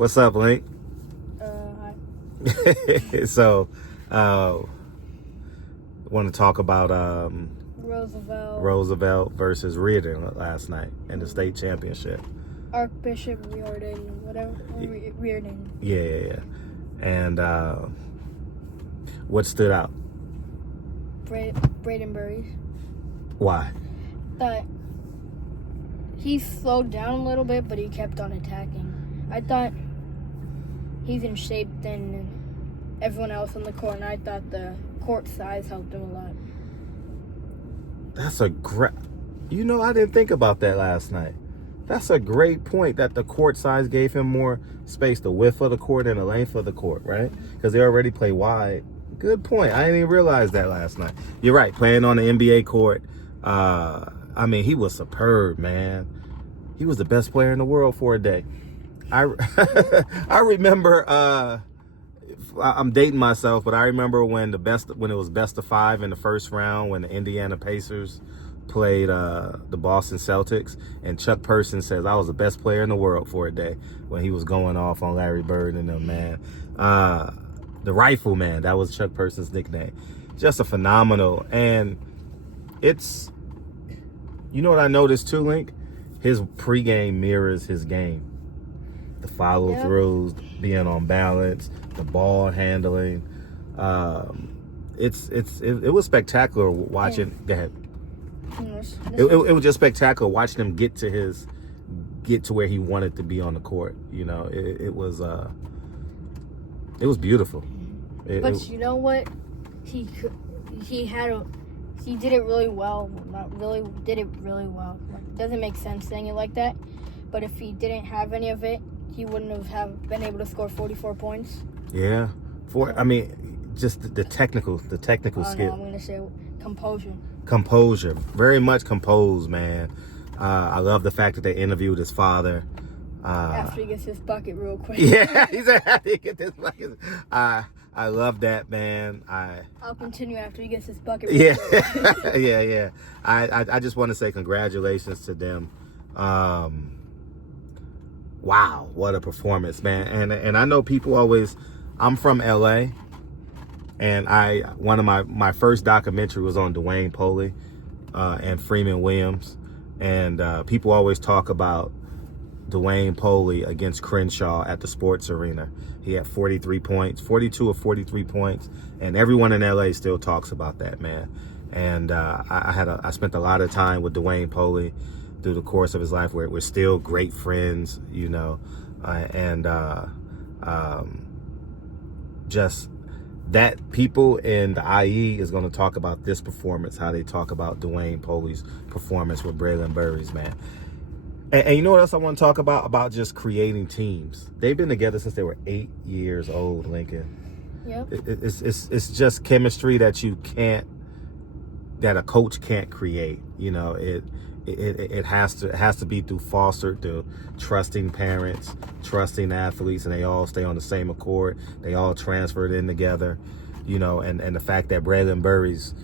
What's up, Link? Hi. So, want to talk about Roosevelt versus Reardon last night in the state championship. Archbishop Reardon, whatever. Reardon. Yeah. And what stood out? Brayden Burries. Why? That he slowed down a little bit, but he kept on attacking. I thought he's in shape than everyone else on the court, and I thought the court size helped him a lot. That's a great... I didn't think about that last night. That's a great point, that the court size gave him more space, the width of the court and the length of the court, right? Because they already play wide. Good point. I didn't even realize that last night. You're right, playing on the NBA court. He was superb, man. He was the best player in the world for a day. I remember, I'm dating myself, but I remember when it was best of 5 in the first round, when the Indiana Pacers played the Boston Celtics, and Chuck Person says I was the best player in the world for a day when he was going off on Larry Bird and them, man. The Rifleman, that was Chuck Person's nickname. Just a phenomenal. And it's, what I noticed too, Link? His pregame mirrors his game. The follow throughs, being on balance, the ball handling. It was spectacular watching. Go ahead. It was just spectacular watching him get to where he wanted to be on the court. It was beautiful. You know what? He did it really well. Did it really well. It doesn't make sense saying it like that, but if he didn't have any of it, he wouldn't have been able to score 44 points. Yeah, just the technical skill. No, I'm gonna say composure. Composure, very much composed, man. I love the fact that they interviewed his father. After he gets his bucket real quick. Yeah, he said after he gets his bucket. I love that, man. I'll continue after he gets his bucket. Yeah, yeah. I just want to say congratulations to them. Wow, what a performance, man. And I know people always, I'm from LA, and one of my first documentary was on Dwayne Poley and Freeman Williams, and people always talk about Dwayne Poley against Crenshaw at the sports arena. He had 42 or 43 points, and everyone in LA still talks about that, man. And I spent a lot of time with Dwayne Poley through the course of his life. We're still great friends, just that people in the IE is going to talk about this performance, how they talk about Dwayne Poley's performance with Brayden Burries, man. And you know what else I want to talk about? About just creating teams. They've been together since they were 8 years old, Lincoln. Yep. It's just chemistry that a coach can't create. It has to be fostered through trusting parents, trusting athletes, and they all stay on the same accord. They all transferred in together, and the fact that Brayden Burries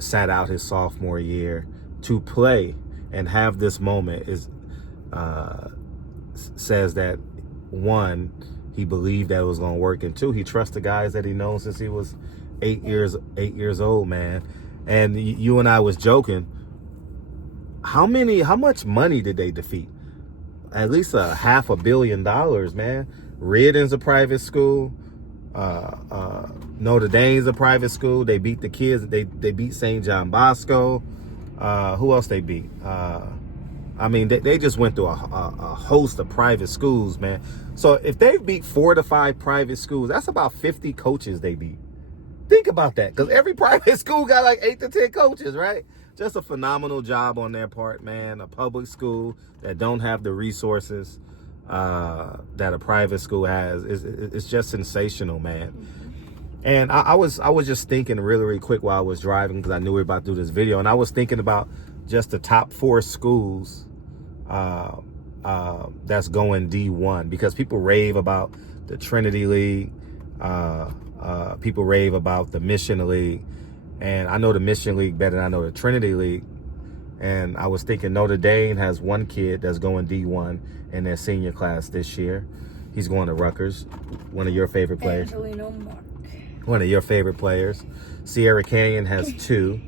sat out his sophomore year to play and have this moment says that, one, he believed that it was going to work, and two, he trusts the guys that he knows since he was 8 years old, man. And you and I was joking. How much money did they defeat? At least $500 million, man. Reardon's a private school. Notre Dame's a private school. They beat the kids. They beat St. John Bosco. Who else they beat? They just went through a host of private schools, man. So if they beat 4 to 5 private schools, that's about 50 coaches they beat. Think about that, because every private school got like 8 to 10 coaches, right? Just a phenomenal job on their part, man. A public school that don't have the resources that a private school has. It's just sensational, man. And I was just thinking really quick while I was driving, because I knew we were about to do this video, and I was thinking about just the top 4 schools that's going D1, because people rave about the Trinity League, people rave about the Mission League, and I know the Mission League better than I know the Trinity League. And I was thinking Notre Dame has one kid that's going D1 in their senior class this year. He's going to Rutgers. One of your favorite players. Angelino Mark. One of your favorite players. Sierra Canyon has 2.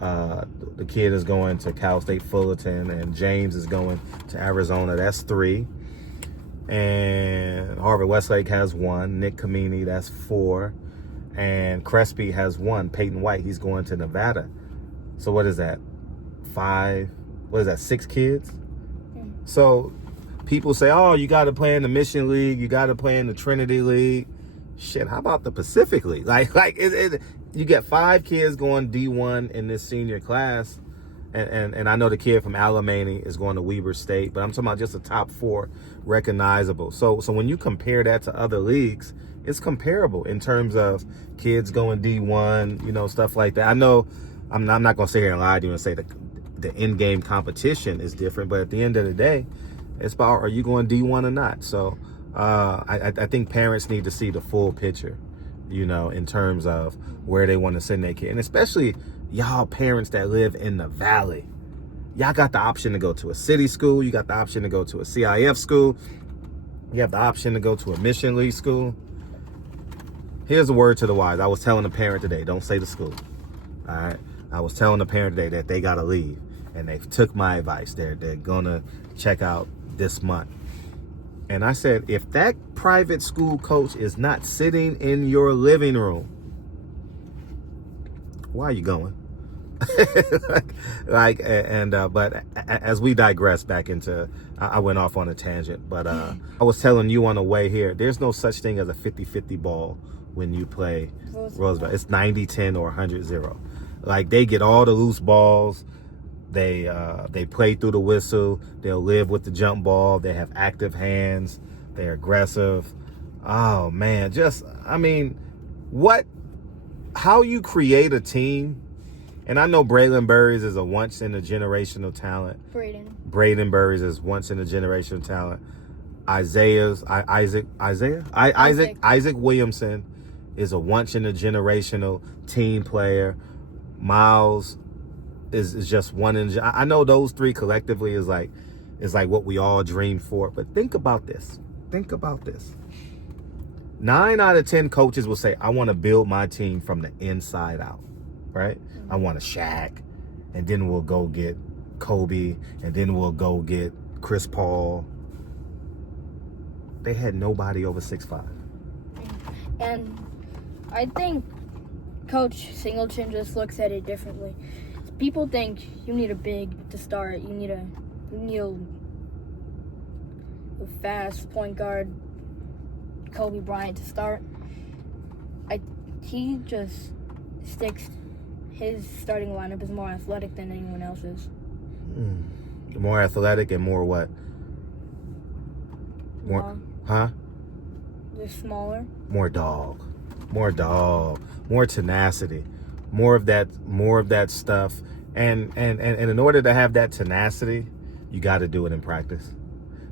The kid is going to Cal State Fullerton, and James is going to Arizona. That's 3. And Harvard Westlake has 1. Nick Kamini, that's 4. And Crespi has 1. Peyton White, he's going to Nevada. So what is that? 5? What is that? 6 kids? So people say, oh, you got to play in the Mission League. You got to play in the Trinity League. Shit, how about the Pacific League? You get 5 kids going D1 in this senior class. And I know the kid from Alamany is going to Weber State, but I'm talking about just the top 4 recognizable. So when you compare that to other leagues, it's comparable in terms of kids going D1, stuff like that. I know I'm not going to sit here and lie to you and say the in-game competition is different, but at the end of the day, it's about, are you going D1 or not? So I think parents need to see the full picture, in terms of where they want to send their kid. And especially y'all parents that live in the valley. Y'all got the option to go to a city school. You got the option to go to a CIF school. You have the option to go to a Mission League school. Here's a word to the wise. I was telling a parent today, don't say the school. All right? I was telling a parent today that they got to leave. And they took my advice. They're going to check out this month. And I said, if that private school coach is not sitting in your living room, why are you going? But as we digress back into, I went off on a tangent, but I was telling you on the way here, there's no such thing as a 50-50 ball when you play Roosevelt. It's 90-10 or 100-0. Like, they get all the loose balls. They play through the whistle. They'll live with the jump ball. They have active hands. They're aggressive. Oh man, how you create a team. And I know Brayden Burries is a once in a generational talent. Brayden Burries is once in a generational talent. Isaac Williamson is a once in a generational team player. Miles is just one in. I know those 3 collectively is like what we all dream for. But think about this. 9 out of 10 coaches will say, I want to build my team from the inside out, right? I want a Shaq, and then we'll go get Kobe, and then we'll go get Chris Paul. They had nobody over 6'5". And I think Coach Singleton just looks at it differently. People think you need a big to start. You need a fast point guard, Kobe Bryant to start. He just sticks. His starting lineup is more athletic than anyone else's. More athletic and more what? More, huh? They're smaller. More dog, more tenacity, more of that stuff. And in order to have that tenacity, you got to do it in practice.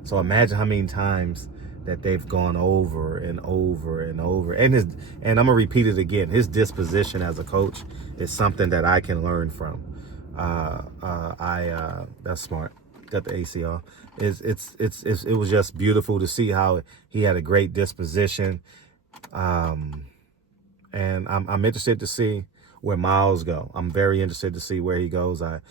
So imagine how many times that they've gone over and over and over. And I'm gonna repeat it again. His disposition as a coach is something that I can learn from. That's smart. Got the AC off. It was just beautiful to see how he had a great disposition. And I'm interested to see where Miles go. I'm very interested to see where he goes. I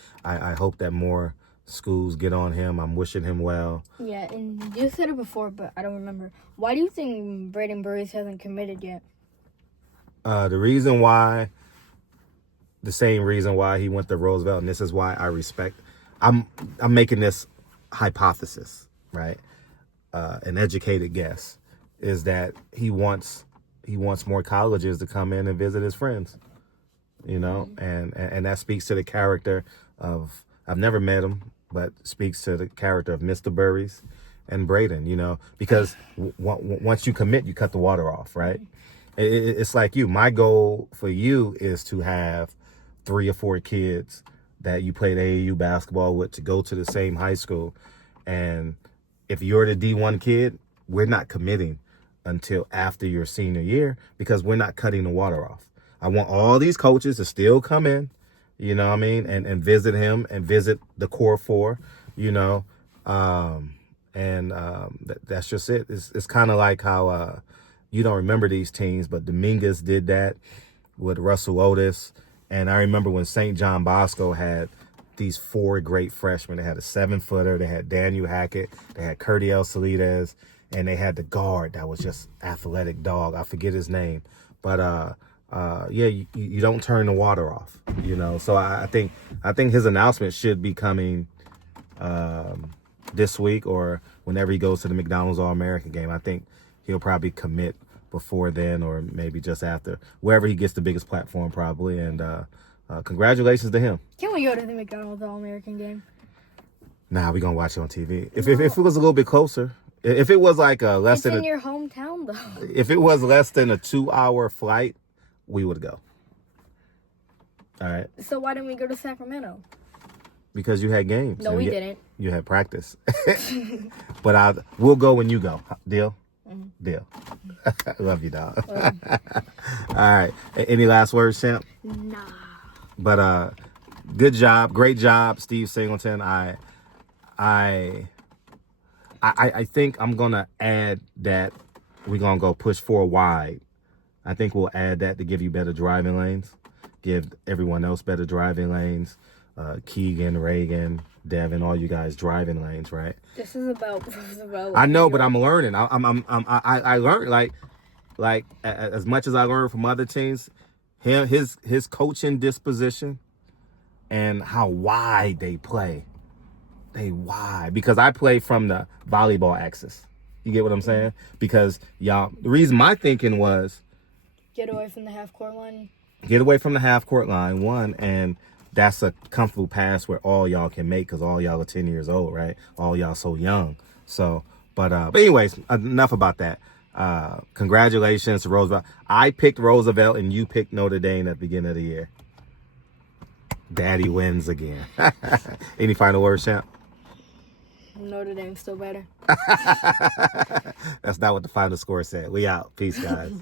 hope that more schools get on him. I'm wishing him well. Yeah, and you said it before, but I don't remember. Why do you think Brayden Burries hasn't committed yet? The same reason why he went to Roosevelt, and this is why I respect. I'm making this hypothesis, right? An educated guess is that he wants more colleges to come in and visit his friends, and that speaks to the character of, I've never met him, but speaks to the character of Mr. Burries and Brayden, because once you commit, you cut the water off, right? It's like you. My goal for you is to have 3 or 4 kids that you played AAU basketball with to go to the same high school. And if you're the D1 kid, we're not committing until after your senior year because we're not cutting the water off. I want all these coaches to still come in, and visit him and visit the core 4, And that's just it. It's kind of like how you don't remember these teams, but Dominguez did that with Russell Otis. And I remember when St. John Bosco had these 4 great freshmen. They had a 7-footer. They had Daniel Hackett. They had Curtiel Salidas. And they had the guard that was just athletic dog. I forget his name. But, yeah, you don't turn the water off, you know. So I think his announcement should be coming this week or whenever he goes to the McDonald's All-American game. I think he'll probably commit before then or maybe just after, wherever he gets the biggest platform probably. And congratulations to him. Can we go to the McDonald's All-American game? Nah, we're going to watch it on TV. If it was a little bit closer. If it was like It's in your hometown, though. If it was less than a 2-hour flight, we would go. All right. So why didn't we go to Sacramento? Because you had games. No, we didn't. You had practice. But we'll go when you go. Deal? Mm-hmm. Deal. Love you, dog. All right. Any last words, champ? Nah. But good job. Great job, Steve Singleton. I think I'm going to add that we're going to go push 4 wide. I think we'll add that to give you better driving lanes, give everyone else better driving lanes. Keegan, Reagan, Devin, all you guys driving lanes, right? This is about Roosevelt. I know, but I'm learning. I learned like as much as I learned from other teams, his coaching disposition and how wide they play. They wide because I play from the volleyball axis. You get what I'm saying? Because y'all, the reason my thinking was Get away from the half-court line. Get away from the half-court line, one, and that's a comfortable pass where all y'all can make because all y'all are 10 years old, right? All y'all so young. So, but anyways, enough about that. Congratulations to Roosevelt. I picked Roosevelt and you picked Notre Dame at the beginning of the year. Daddy wins again. Any final words, champ? Notre Dame's still better. That's not what the final score said. We out. Peace, guys.